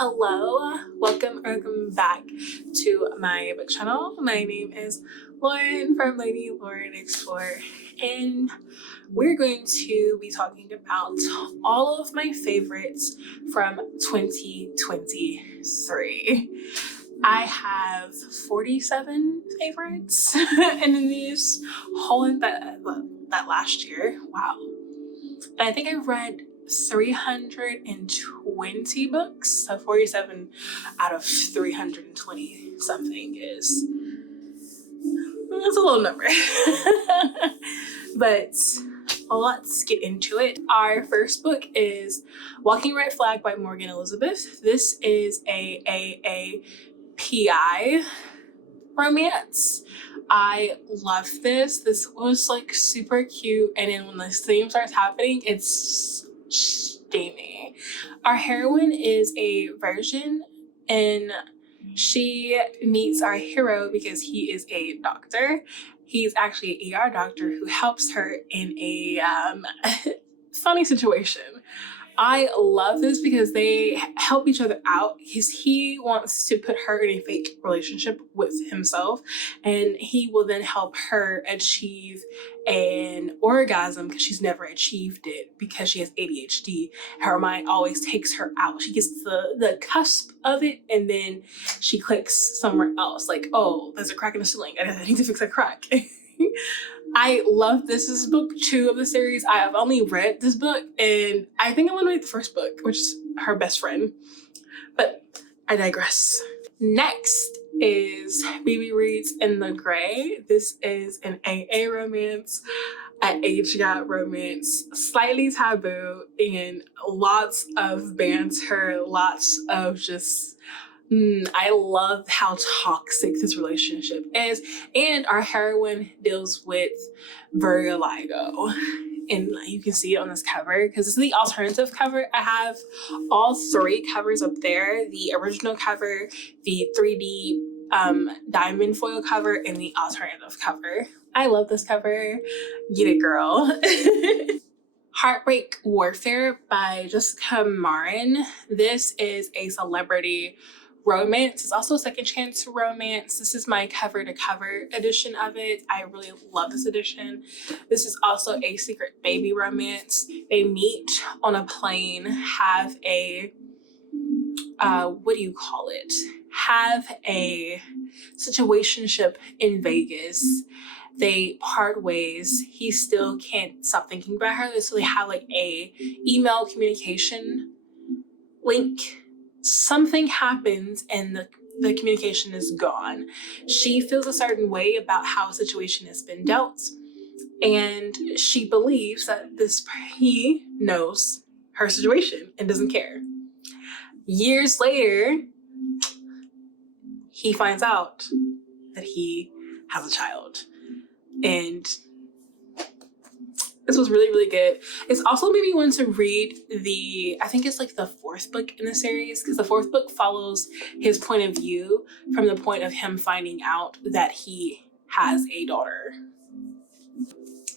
Hello, welcome back to my book channel. My name is Lauren from Lady Lauren Explore, and we're going to be talking about all of my favorites from 2023. I have 47 favorites and in these whole that last year. Wow. And I think I read 320 books, so 47 out of 320 something is, that's a low number. But let's get into it. Our first book is Walking Red Flag by Morgan Elizabeth. This is a PI romance. I love this. This was like super cute, and then when this theme starts happening, it's steamy. Our heroine is a virgin, and she meets our hero because he is a doctor. He's actually an ER doctor who helps her in a funny situation. I love this because they help each other out because he wants to put her in a fake relationship with himself, and he will then help her achieve an orgasm because she's never achieved it because she has ADHD. Her mind always takes her out. She gets the cusp of it, and then she clicks somewhere else. Like, oh, there's a crack in the ceiling. I need to fix that crack. I love this. This is book 2 of the series. I have only read this book, and I think I'm gonna read the first book, which is her best friend. But I digress. Next is BB Reads in the Gray. This is an AA romance, an age gap romance, slightly taboo, and lots of banter, lots of just I love how toxic this relationship is, and our heroine deals with vertigo, and you can see it on this cover because this is the alternative cover. I have all 3 covers up there: the original cover, the 3D diamond foil cover, and the alternative cover. I love this cover. Get it, girl. Heartbreak Warfare by Jessica Marin. This is a celebrity romance. It's also a second chance romance. This is my cover to cover edition of it. I really love this edition. This is also a secret baby romance. They meet on a plane, have a have a situationship in Vegas. They part ways. He still can't stop thinking about her, so they have like a email communication link. Something happens and the communication is gone. She feels a certain way about how a situation has been dealt, and she believes that he knows her situation and doesn't care. Years later, he finds out that he has a child, and this was really, really good. It's also made me want to read I think it's like the 4th book in the series, because the 4th book follows his point of view from the point of him finding out that he has a daughter.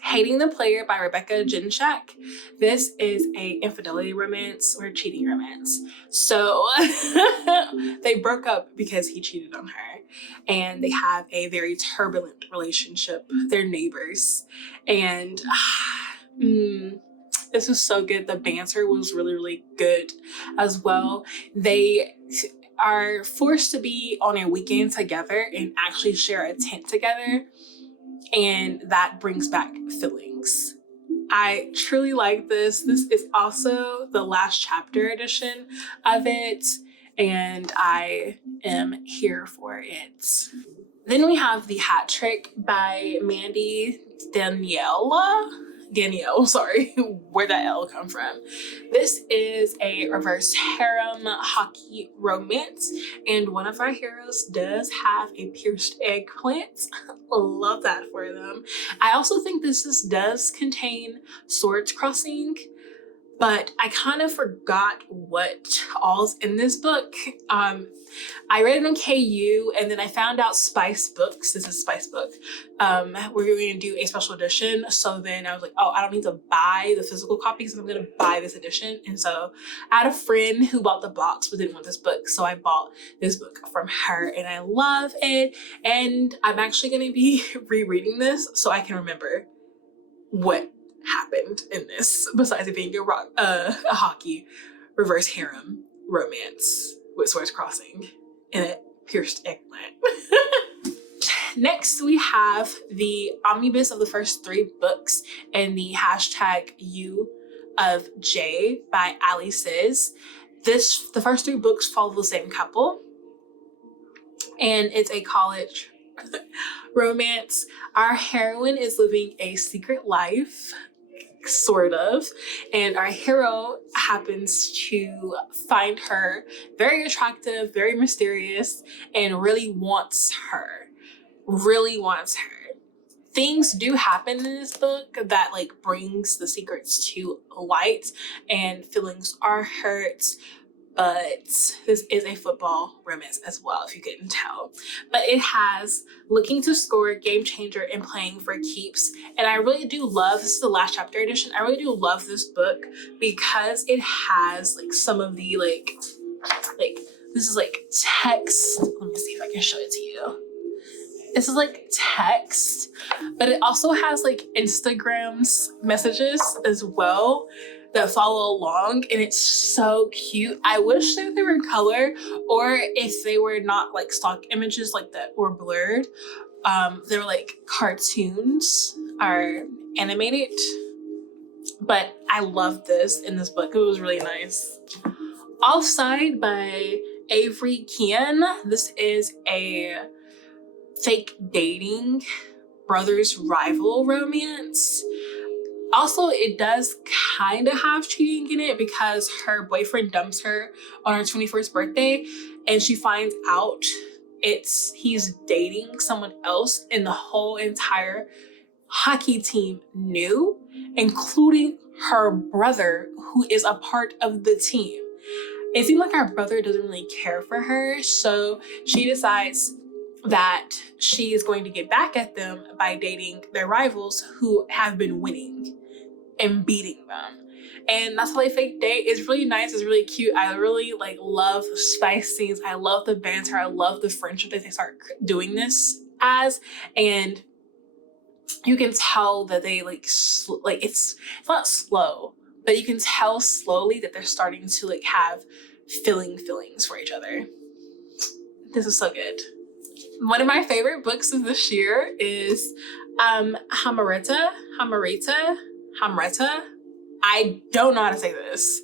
Hating the Player by Rebecca Jinshak. This is a infidelity romance or cheating romance. So they broke up because he cheated on her, and they have a very turbulent relationship. They're neighbors, and this was so good. The banter was really, really good as well. They are forced to be on a weekend together and actually share a tent together, and that brings back feelings. I truly like this. This is also the last chapter edition of it, and I am here for it. Then we have The Hat Trick by Mandy Danielle, sorry, where'd that L come from? This is a reverse harem hockey romance, and one of our heroes does have a pierced eggplant. Love that for them. I also think this does contain swords crossing, but I kind of forgot what all's in this book. I read it on KU, and then I found out Spice Books, this is Spice Book, we're going to do a special edition. So then I was like, oh, I don't need to buy the physical copy because I'm going to buy this edition. And so I had a friend who bought the box but didn't want this book, so I bought this book from her, and I love it. And I'm actually going to be rereading this so I can remember what happened in this, besides it being a hockey reverse harem romance with swords crossing and a pierced eggplant. Next, we have the omnibus of the first 3 books and the hashtag U of J by Ali Says. The first 3 books follow the same couple, and it's a college romance. Our heroine is living a secret life, sort of, and our hero happens to find her very attractive, very mysterious, and really wants her. Things do happen in this book that like brings the secrets to light, and feelings are hurt. But this is a football romance as well, if you couldn't tell. But it has looking to score, game changer, and playing for keeps. And I really do love, this is the last chapter edition, I really do love this book because it has like some of the like this is like text. Let me see if I can show it to you. This is like text, but it also has like Instagram's messages as well that follow along, and it's so cute. I wish that they were in color, or if they were not like stock images like that or blurred, they were like cartoons or animated. But I loved this in this book. It was really nice. Offside by Avery Kian. This is a fake dating brothers rival romance. Also, it does kind of have cheating in it because her boyfriend dumps her on her 21st birthday, and she finds out he's dating someone else, and the whole entire hockey team knew, including her brother, who is a part of the team. It seems like her brother doesn't really care for her, so she decides that she is going to get back at them by dating their rivals who have been winning and beating them. And that's how they fake date. It's really nice. It's really cute. I really like love the spice scenes. I love the banter. I love the friendship that they start doing this as. And you can tell that they it's not slow, but you can tell slowly that they're starting to like have feelings for each other. This is so good. One of my favorite books of this year is Hamareta. I don't know how to say this,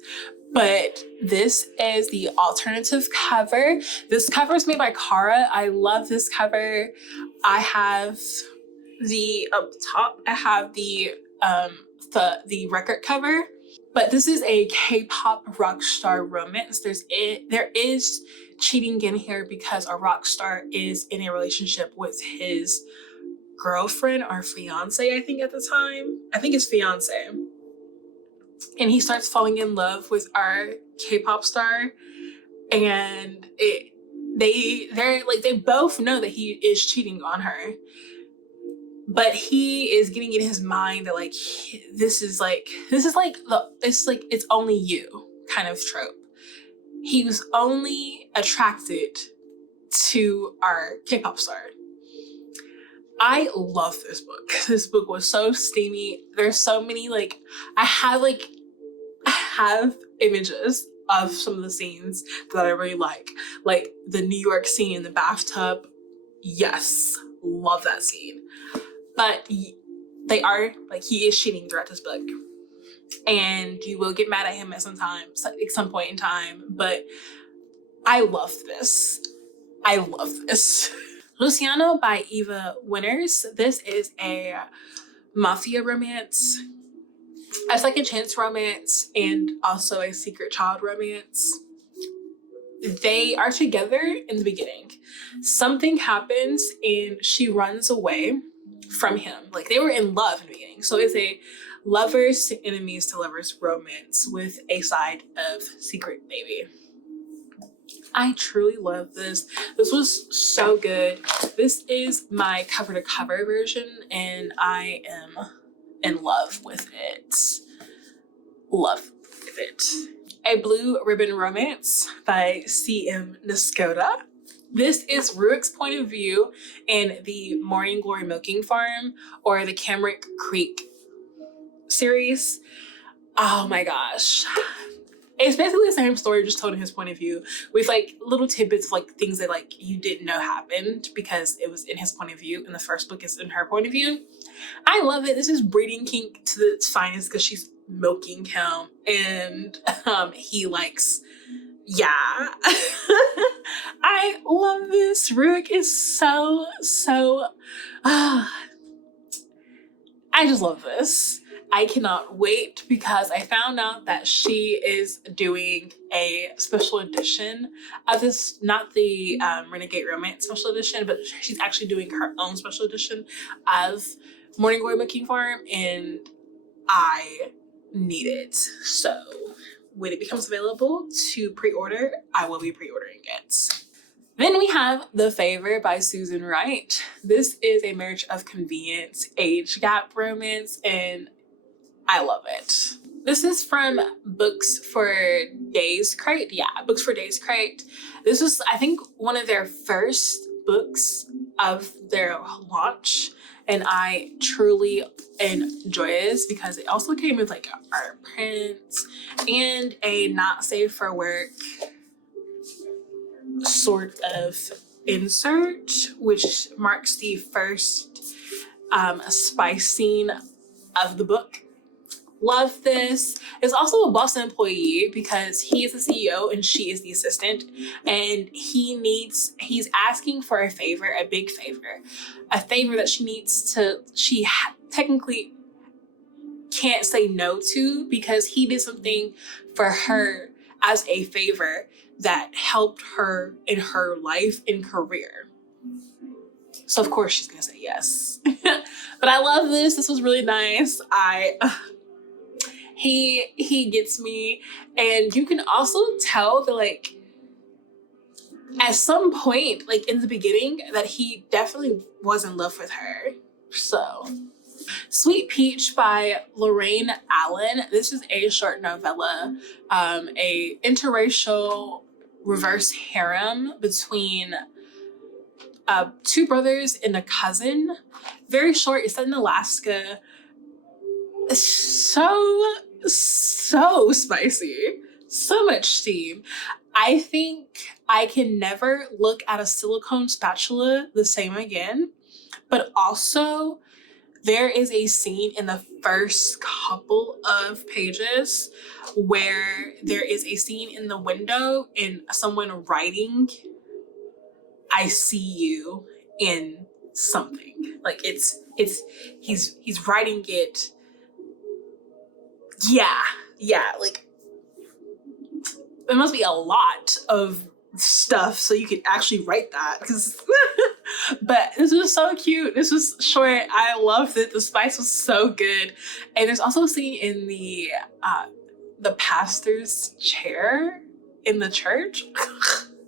but this is the alternative cover. This cover is made by Kara. I love this cover. I have up top, I have the record cover, but this is a K-pop rock star romance. There is cheating in here because our rock star is in a relationship with his girlfriend or fiance, I think at the time. I think it's fiance. And he starts falling in love with our K-pop star, and they both know that he is cheating on her. But he is getting in his mind that like it's only you kind of trope. He was only attracted to our K-pop star. I love this book. This book was so steamy. There's so many I have images of some of the scenes that I really like the New York scene in the bathtub. Yes, love that scene. But they are he is cheating throughout this book, and you will get mad at him at some point in time. But I love this. Luciano by Eva Winters. This is a mafia romance, a second chance romance, and also a secret child romance. They are together in the beginning. Something happens and she runs away from him. They were in love in the beginning. So it's a lovers to enemies to lovers romance with a side of secret baby. I truly love this. This was so good. This is my cover to cover version and I am in love with it. Love with it. A Blue Ribbon Romance by C.M. Niskota. This is Ruick's point of view in the Morning Glory Milking Farm or the Camrick Creek series. Oh my gosh. It's basically the same story, just told in his point of view with like little tidbits of like things that like you didn't know happened because it was in his point of view and the first book is in her point of view. I love it. This is breeding kink to its finest because she's milking him and he likes, yeah. I love this. Ruick is so I just love this. I cannot wait because I found out that she is doing a special edition of this, not the Renegade Romance special edition, but she's actually doing her own special edition of Morning Glory Milking Farm, and I need it. So when it becomes available to pre-order, I will be pre-ordering it. Then we have The Favor by Susan Wright. This is a marriage of convenience, age gap romance, and I love it. This is from Books for Days Crate. Yeah, Books for Days Crate. This was, I think, one of their first books of their launch, and I truly enjoy this because it also came with like art prints and a not safe for work sort of insert, which marks the first spice scene of the book. Love this. It's also a boss employee because he is the CEO and she is the assistant, and he's asking for a favor, a big favor, a favor that she technically can't say no to because he did something for her as a favor that helped her in her life and career. So of course she's gonna say yes. But I love this. This was really nice. He gets me, and you can also tell that like at some point, like in the beginning, that he definitely was in love with her. So Sweet Peach by Lorraine Allen. This is a short novella, a interracial reverse harem between two brothers and a cousin. Very short. It's set in Alaska. So spicy. So much steam. I think I can never look at a silicone spatula the same again. But also, there is a scene in the first couple of pages where there is a scene in the window and someone writing, "I see you" in something. Like he's writing it. Yeah, like there must be a lot of stuff so you could actually write that, because but this was so cute. This was short. I loved it. The spice was so good. And there's also a scene in the pastor's chair in the church.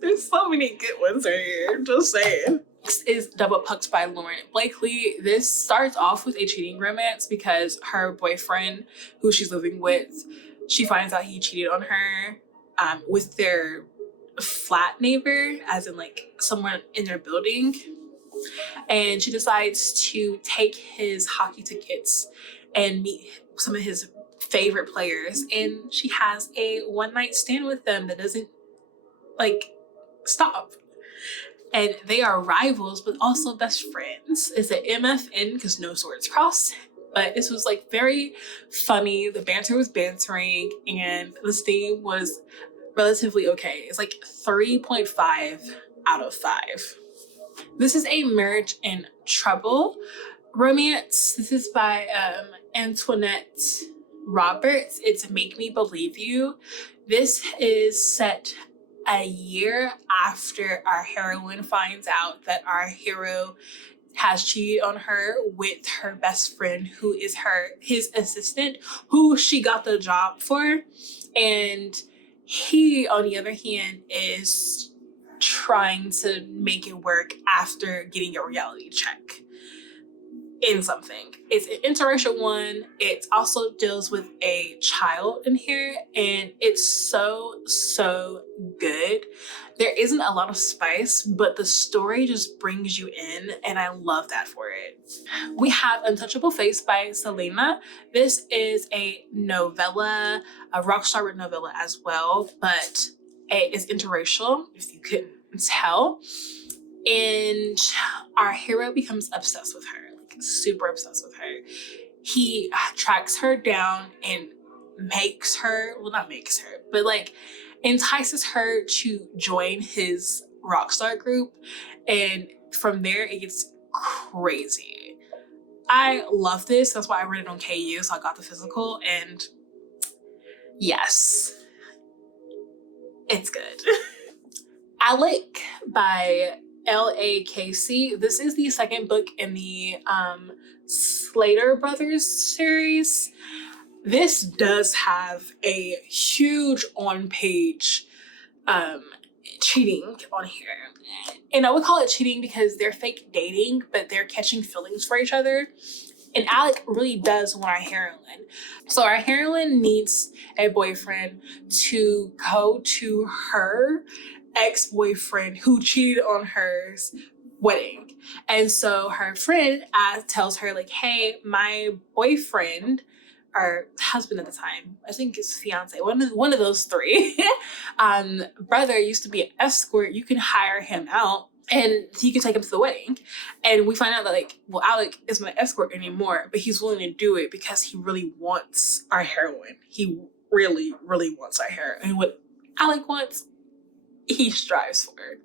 There's so many good ones right here, just saying. Next is Double Pucked by Lauren Blakely. This starts off with a cheating romance because her boyfriend, who she's living with, she finds out he cheated on her with their flat neighbor, as in like someone in their building. And she decides to take his hockey tickets and meet some of his favorite players. And she has a one-night stand with them that doesn't like stop. And they are rivals, but also best friends. It's an MFN because no swords crossed. But this was like very funny. The banter was bantering, and the steam was relatively okay. It's like 3.5 out of 5. This is a marriage in trouble romance. This is by Antoinette Roberts. It's Make Me Believe You. This is set a year after our heroine finds out that our hero has cheated on her with her best friend, who is his assistant, who she got the job for. And he, on the other hand, is trying to make it work after getting a reality check in something. It's an interracial one. It also deals with a child in here, and it's so good. There isn't a lot of spice, but the story just brings you in, and I love that for it. We have Untouchable Face by Selena. This is a novella, a Rockstar written novella as well, but it is interracial, if you couldn't tell. And our hero becomes obsessed with her, like super obsessed with her. He tracks her down and entices her to join his Rockstar group. And from there, it gets crazy. I love this. That's why I read it on KU, so I got the physical. And yes, it's good. Alec by LAKC. This is the second book in the Slater Brothers series. This does have a huge on-page cheating on here. And I would call it cheating because they're fake dating, but they're catching feelings for each other. And Alec really does want our heroine. So our heroine needs a boyfriend to go to her ex-boyfriend who cheated on her's wedding. And so her friend tells her, like, hey, my boyfriend, or husband at the time, I think it's fiance, one of those three, brother used to be an escort. You can hire him out and he can take him to the wedding. And we find out that, like, well, Alec isn't an escort anymore, but he's willing to do it because he really wants our heroine. He really wants our heroine. And what Alec wants, he strives for.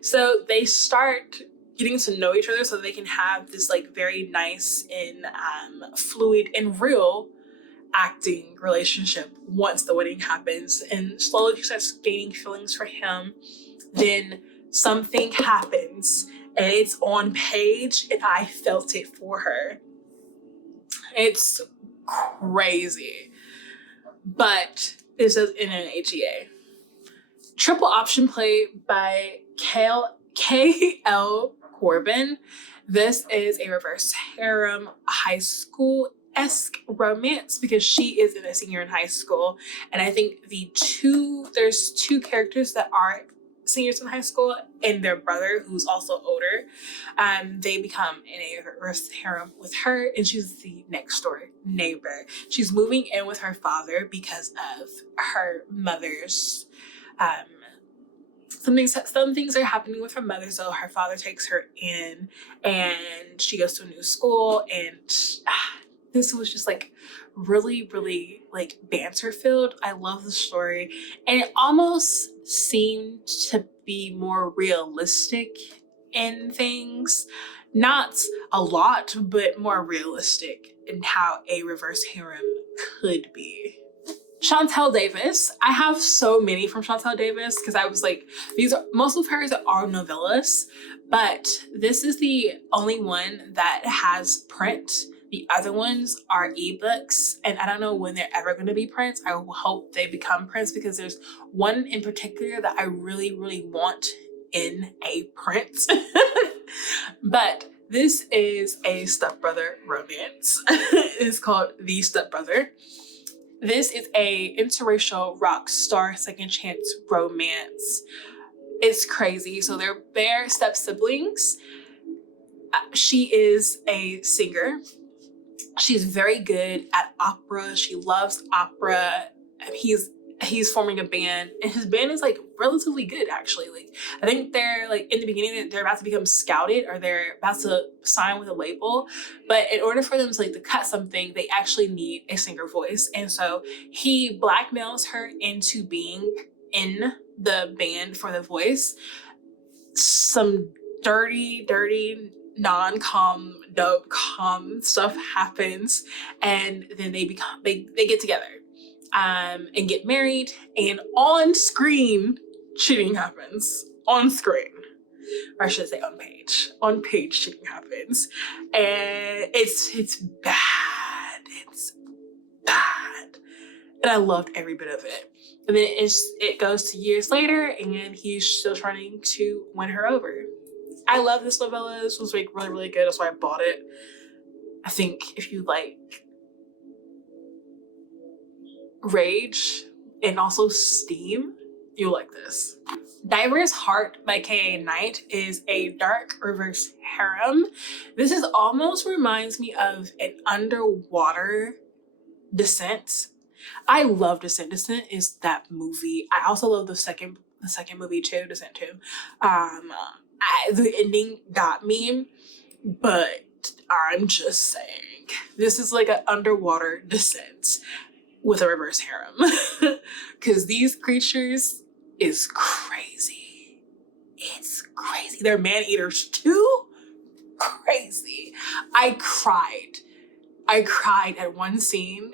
So they start getting to know each other so they can have this, like, very nice and fluid and real acting relationship once the wedding happens. And slowly she starts gaining feelings for him. Then something happens and it's on page, and I felt it for her. It's crazy. But this is in an HEA. Triple Option Play by K.L. Corbin. This is a reverse harem high school-esque romance because she is a senior in high school. And I think there's two characters that are seniors in high school and their brother, who's also older. They become in a reverse harem with her, and she's the next door neighbor. She's moving in with her father because of her mother's some things are happening with her mother, so her father takes her in and she goes to a new school. And this was just, like, really like banter filled. I love the story, and it almost seemed to be more realistic in things. Not a lot, but more realistic in how a reverse harem could be. Chantel Davis. I have so many from Chantel Davis because I was like, most of hers are novellas, but this is the only one that has print. The other ones are ebooks, and I don't know when they're ever going to be prints. I hope they become prints because there's one in particular that I really want in a print. But this is a stepbrother romance. It's called The Stepbrother. This is a interracial rock star second chance romance. It's crazy. So they're step siblings. She is a singer. She's very good at opera. She loves opera. He's forming a band, and his band is, like, relatively good, actually. Like, I think they're, like, in the beginning they're about to become scouted, or they're about to sign with a label. But in order for them to, like, to cut something, they actually need a singer voice. And so he blackmails her into being in the band for the voice. Some dirty non-com, dope-com stuff happens, and then they get together. And get married, and on screen cheating happens. On screen. or I should say on page cheating happens, and it's bad. It's bad, and I loved every bit of it. And then it goes to years later, and he's still trying to win her over. I love this novella. This was like really, really good. That's why I bought it. I think if you like rage and also steam, you'll like this. Diver's Heart by K.A. Knight is a dark reverse harem. This is almost reminds me of an underwater Descent. I love Descent. Descent is that movie. I also love the second movie too, Descent 2. The ending got me, but I'm just saying, this is like an underwater Descent with a reverse harem. Because these creatures is crazy. It's crazy. They're man-eaters too? Crazy. I cried at one scene.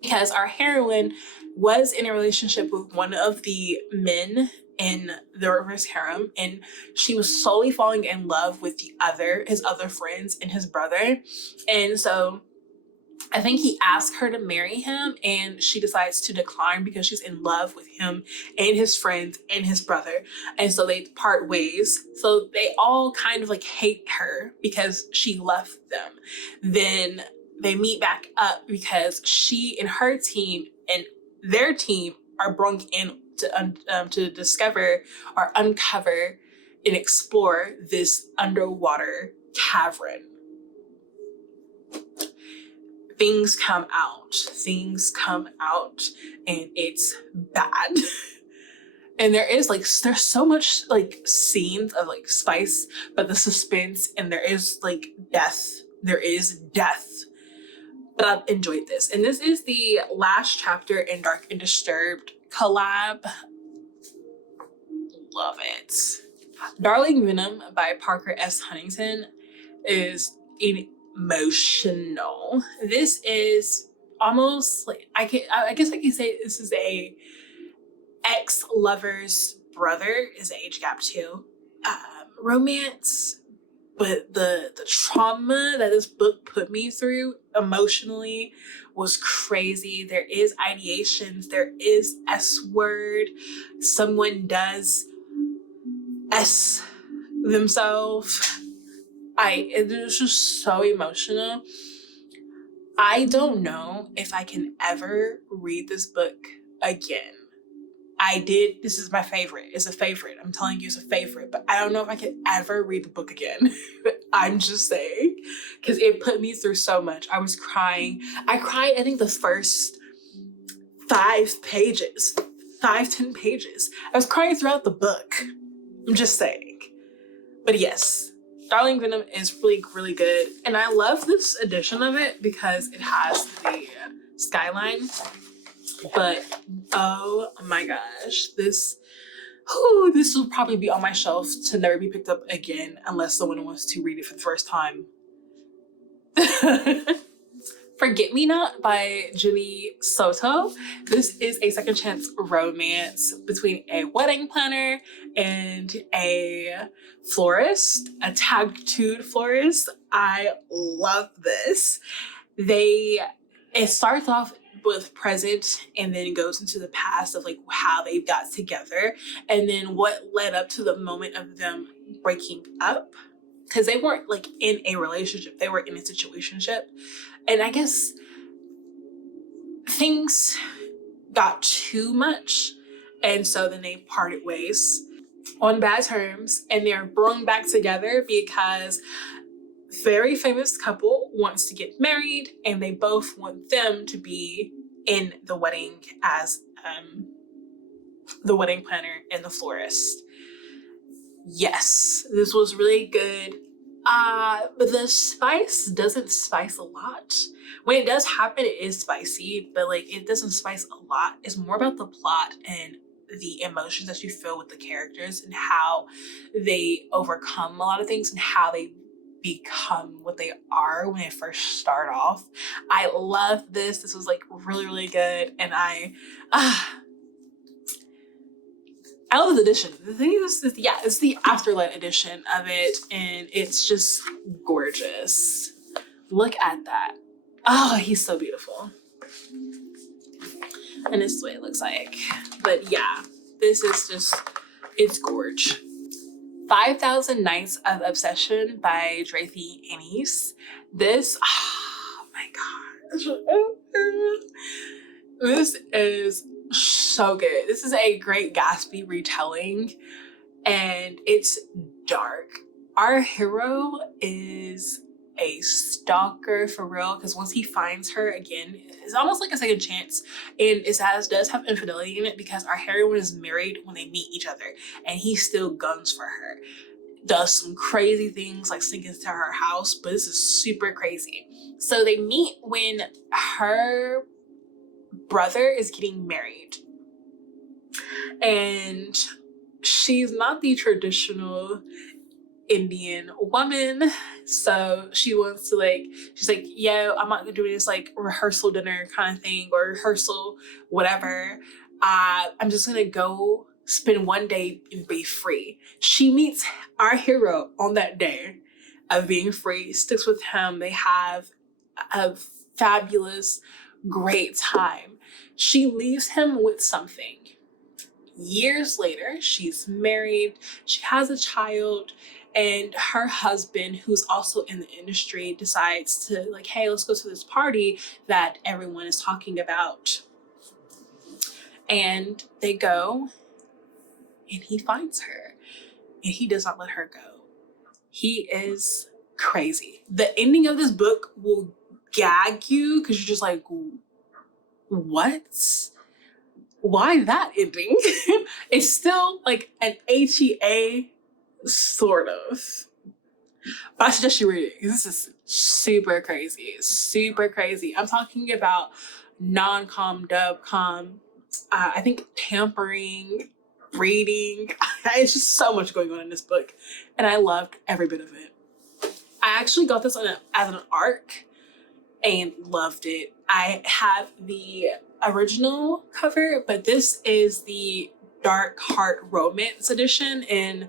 Because our heroine was in a relationship with one of the men in the reverse harem, and she was slowly falling in love with his other friends and his brother. And so I think he asked her to marry him, and she decides to decline because she's in love with him and his friends and his brother. And so they part ways. So they all kind of like hate her because she left them. Then they meet back up because she and her team and their team are brought in to discover or uncover and explore this underwater cavern. Things come out, and it's bad. And there's so much like scenes of like spice, but the suspense, and there is death. But I've enjoyed this. And this is the last chapter in Dark and Disturbed collab. Love it. Darling Venom by Parker S. Huntington is emotional. This is almost like I guess I can say this is a ex-lover's brother, is the age gap too. Romance, but the trauma that this book put me through emotionally was crazy. There is ideations, there is S word, someone does S themselves. It was just so emotional. I don't know if I can ever read this book again. This is my favorite. It's a favorite. I'm telling you, it's a favorite, but I don't know if I could ever read the book again. I'm just saying, because it put me through so much. I was crying. I cried, I think, the first 10 pages. I was crying throughout the book. I'm just saying. But yes, Darling Venom is really, really good. And I love this edition of it because it has the skyline. But oh my gosh, this will probably be on my shelf to never be picked up again unless someone wants to read it for the first time. Forget Me Not by Julie Soto. This is a second chance romance between a wedding planner and a florist, a tattooed florist. I love this. It starts off with present and then it goes into the past of like how they got together and then what led up to the moment of them breaking up, because they weren't like in a relationship, they were in a situationship. And I guess things got too much, and so then they parted ways on bad terms, and they're brought back together because very famous couple wants to get married, and they both want them to be in the wedding as the wedding planner and the florist. Yes, this was really good. But the spice doesn't spice a lot. When it does happen, it is spicy, but like it doesn't spice a lot. It's more about the plot and the emotions that you feel with the characters and how they overcome a lot of things and how they become what they are when they first start off. I love this. This was like really, really good. And I I love this edition. The thing is, yeah, it's the Afterlight edition of it, and it's just gorgeous. Look at that. Oh, he's so beautiful. And this is what it looks like. But yeah, this is just, it's gorge. 5,000 Nights of Obsession by Drathy Annis. This, oh my gosh. This is so good. This is a Great Gatsby retelling, and it's dark. Our hero is a stalker for real, because once he finds her again, it's almost like a second chance, and it does have infidelity in it, because our heroine is married when they meet each other, and he still guns for her, does some crazy things like sneak into her house, but this is super crazy. So they meet when her brother is getting married, and she's not the traditional Indian woman, so she wants to she's like, yo, I'm not gonna do this like rehearsal dinner kind of thing, or rehearsal whatever. I'm just gonna go spend one day and be free. She meets our hero on that day of being free, sticks with him. They have a fabulous, great time. She leaves him with something. Years later, she's married, she has a child, and her husband, who's also in the industry, decides to hey, let's go to this party that everyone is talking about. And they go, and he finds her, and he does not let her go. He is crazy. The ending of this book will gag you, because you're just like, what? Why that ending? It's still like an HEA, sort of. But I suggest you read it, because this is super crazy. Super crazy. I'm talking about non-com, dub-com, I think tampering, reading. It's just so much going on in this book, and I loved every bit of it. I actually got this as an ARC and loved it. I have the original cover, but this is the Dark Heart Romance edition, and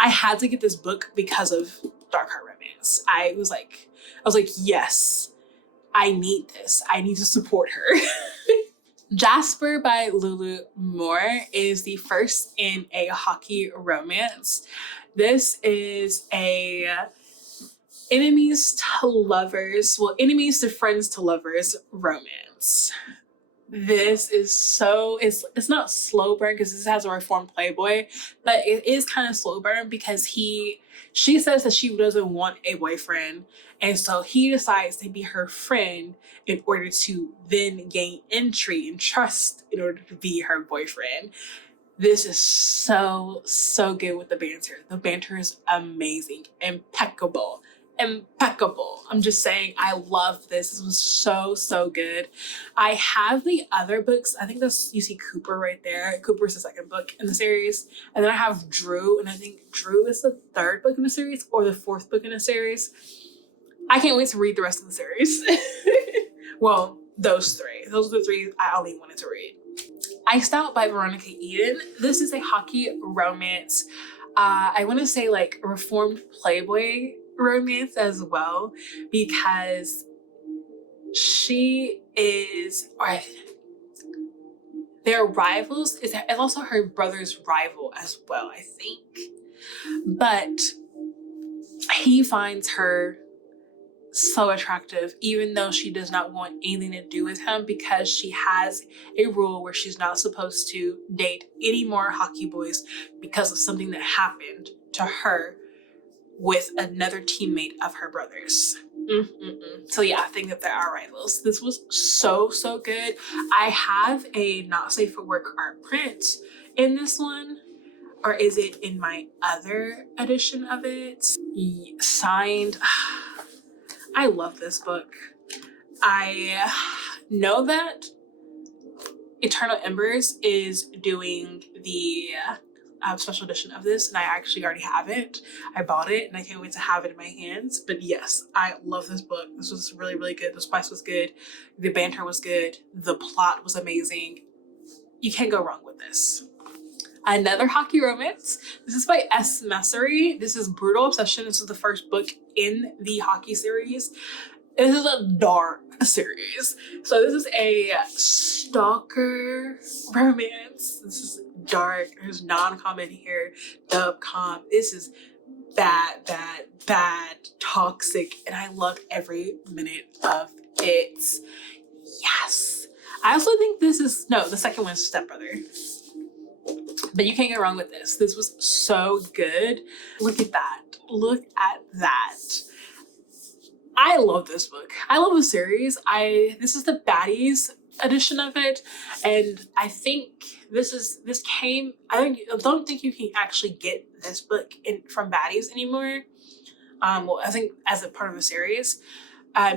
I had to get this book because of Dark Heart Romance. I was like, yes, I need this. I need to support her. Jasper by Lulu Moore is the first in a hockey romance. This is a enemies to lovers, enemies to friends to lovers romance. This is so, it's not slow burn, because this has a reformed playboy, but it is kind of slow burn, because she says that she doesn't want a boyfriend, and so he decides to be her friend in order to then gain entry and trust in order to be her boyfriend. This is so good with the banter. The banter is amazing, impeccable. I'm just saying, I love this. This was so good. I have the other books. I think you see Cooper right there. Cooper's the second book in the series. And then I have Drew, and I think Drew is the third book in the series, or the fourth book in the series. I can't wait to read the rest of the series. Well, those three. Those are the three I only wanted to read. Iced Out by Veronica Eden. This is a hockey romance. I want to say reformed playboy romance as well, because she is, or their rivals, is also her brother's rival as well, I think. But he finds her so attractive, even though she does not want anything to do with him, because she has a rule where she's not supposed to date any more hockey boys because of something that happened to her with another teammate of her brother's. So yeah, I think that there are rivals. This was so good. I have a not safe for work art print in this one, or is it in my other edition of it? Signed. I love this book. I know that Eternal Embers is doing the special edition of this, and I actually already have it. I bought it, and I can't wait to have it in my hands. But yes, I love this book. This was really good. The spice was good. The banter was good. The plot was amazing. You can't go wrong with this. Another hockey romance. This is by S. Messery. This is Brutal Obsession. This is the first book in the hockey series. This is a dark series. So this is a stalker romance. This is dark. There's non-com here, dub com. This is bad, toxic, and I loved every minute of it. Yes. I also think this is, no, the second one's Stepbrother. But you can't go wrong with this. This was so good. Look at that. Look at that. I love this book. I love the series. This is the baddies edition of it, and I think I don't think you can actually get this book from baddies anymore. Well, I think as a part of the series,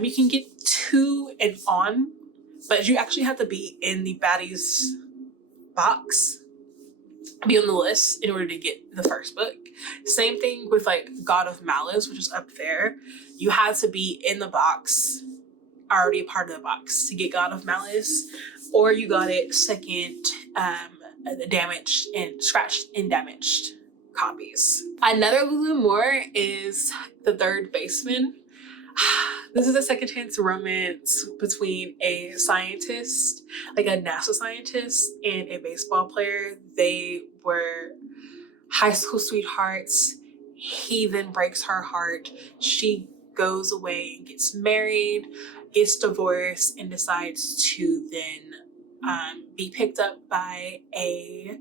you can get 2 and on, but you actually have to be in the baddies box, be on the list in order to get the first book. Same thing with like God of Malice, which is up there. You had to be in the box, already a part of the box, to get God of Malice, or you got it second, damaged and scratched and damaged copies. Another Lulu Moore is The Third Baseman. This is a second chance romance between a scientist, like a NASA scientist, and a baseball player. They were high school sweethearts. He then breaks her heart. She goes away and gets married, gets divorced, and decides to then be picked up by a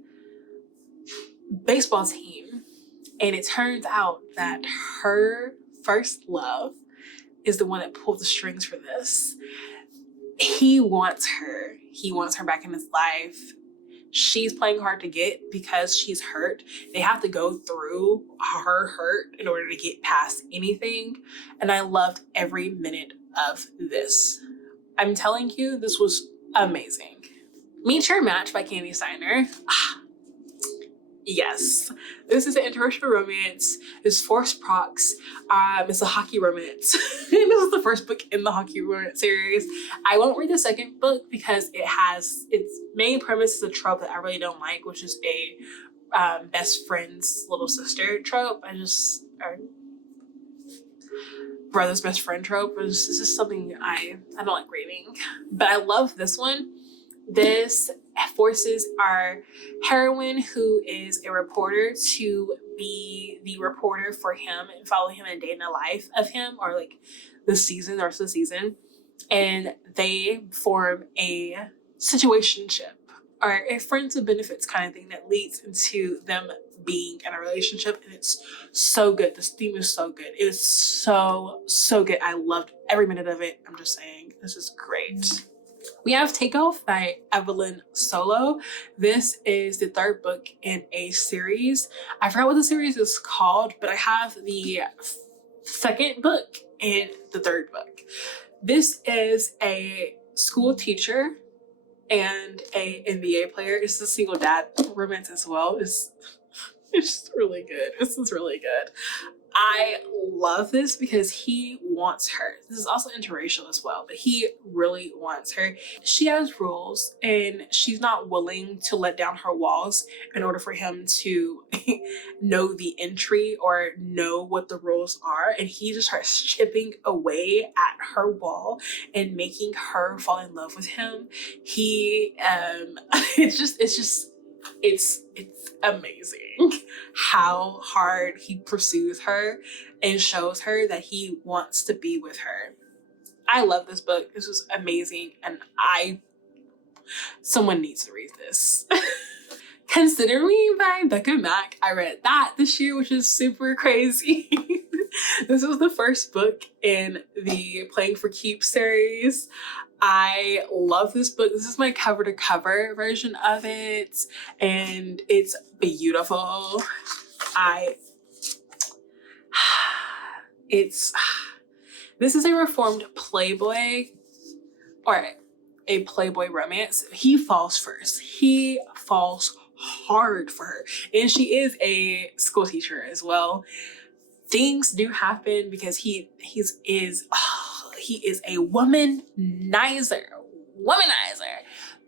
baseball team. And it turns out that her first love is the one that pulled the strings for this. He wants her. He wants her back in his life. She's playing hard to get because she's hurt. They have to go through her hurt in order to get past anything. And I loved every minute of this. I'm telling you, this was amazing. Meet Your Match by Candy Steiner. Yes, this is an interracial romance. It's forced procs. It's a hockey romance. This is the first book in the hockey romance series. I won't read the second book because its main premise is a trope that I really don't like, which is a best friend's little sister trope. Or brother's best friend trope. This is something I don't like reading, but I love this one. This forces our heroine, who is a reporter, to be the reporter for him and follow him and day in the life of him, or like the rest of the season. And they form a situationship, or a friends with benefits kind of thing that leads into them being in a relationship. And it's so good. This theme is so good. It is so good. I loved every minute of it. I'm just saying, this is great. We have Takeoff by Evelyn Solo. This is the third book in a series. I forgot what the series is called, but I have the second book and the third book. This is a school teacher and a NBA player. It's a single dad romance as well. It's really good. This is really good. I love this because he wants her. This is also interracial as well, but he really wants her. She has rules and she's not willing to let down her walls in order for him to know the entry or know what the rules are. And he just starts chipping away at her wall and making her fall in love with him. It's amazing how hard he pursues her and shows her that he wants to be with her. I love this book. This was amazing, and someone needs to read this. Consider Me by Becca Mack. I read that this year, which is super crazy. This was the first book in the Playing for Keeps series. I love this book. This is my cover to cover version of it, and it's beautiful. This is a reformed playboy, or a playboy romance. He falls first. He falls hard for her, and she is a school teacher as well. Things do happen because he is a womanizer,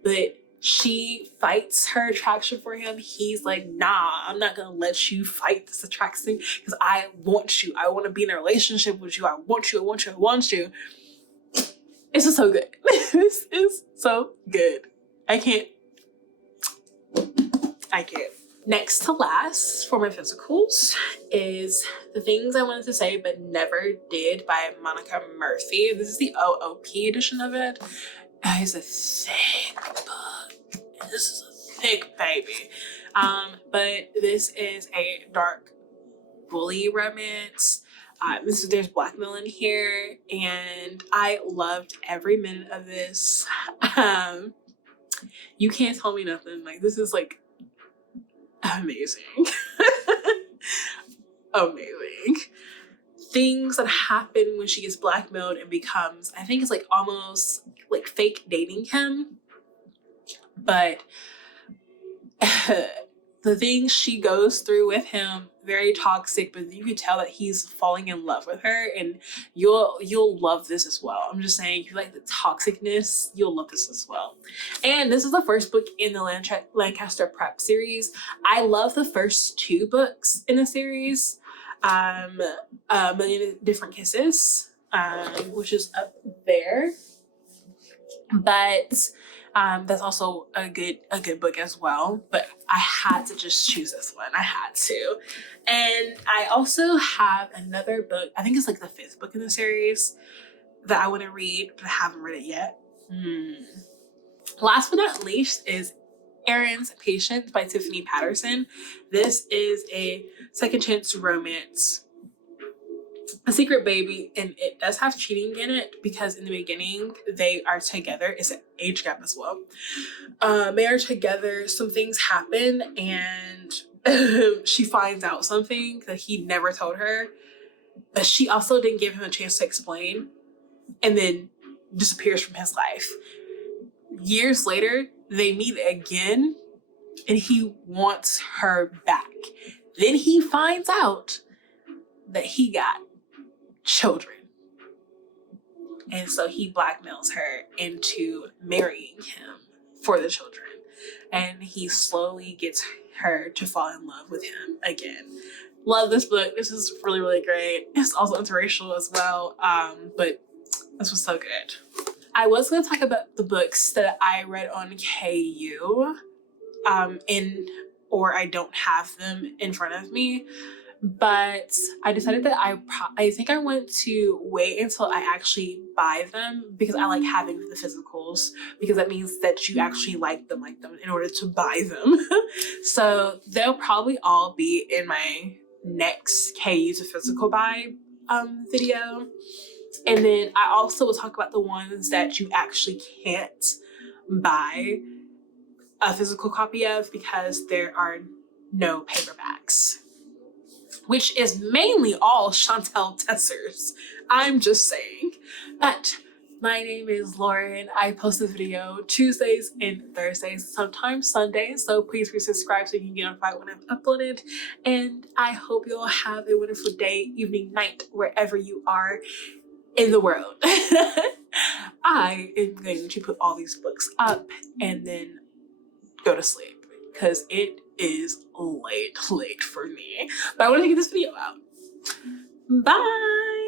but she fights her attraction for him. He's like, nah, I'm not gonna let you fight this attraction because I want you. I want to be in a relationship with you. I want you. I want you. I want you. It's just so good. This is so good. I can't. Next to last for my physicals is The Things I Wanted to Say But Never Did by Monica Murphy. This is the OOP edition of it. It's a thick book. This is a thick baby. But this is a dark bully romance. There's blackmail in here, and I loved every minute of this. You can't tell me nothing. Like, this is like amazing. Amazing. Things that happen when she gets blackmailed and becomes, I think it's like almost like fake dating him. But the things she goes through with him, very toxic, but you can tell that he's falling in love with her, and you'll love this as well. I'm just saying, if you like the toxicness, you'll love this as well. And this is the first book in the Lancaster Prep series. I love the first 2 books in the series. A Million Different Kisses, which is up there. But that's also a good book as well. But I had to just choose this one. I had to. And I also have another book, I think it's like the 5th book in the series, that I want to read, but I haven't read it yet. Last but not least is Erin's Patience by Tiffany Patterson. This is a second chance romance, a secret baby, and it does have cheating in it because in the beginning they are together. It's an age gap as well. They are together, some things happen, and she finds out something that he never told her, but she also didn't give him a chance to explain, and then disappears from his life. Years later, they meet again, and he wants her back. Then he finds out that he got children. And so he blackmails her into marrying him for the children. And he slowly gets her to fall in love with him again. Love this book. This is really, really great. It's also interracial as well. But this was so good. I was going to talk about the books that I read on KU, or I don't have them in front of me. But I decided that I think I want to wait until I actually buy them, because I like having the physicals, because that means that you actually like them in order to buy them. So they'll probably all be in my next KU to physical buy video. And then I also will talk about the ones that you actually can't buy a physical copy of because there are no paperbacks, which is mainly all Chantel Tessers. I'm just saying. But my name is Lauren. I post this video Tuesdays and Thursdays, sometimes Sundays. So please subscribe so you can get notified when I've uploaded. And I hope you all have a wonderful day, evening, night, wherever you are in the world. I am going to put all these books up and then go to sleep because it is late for me. But I want to get this video out. Bye!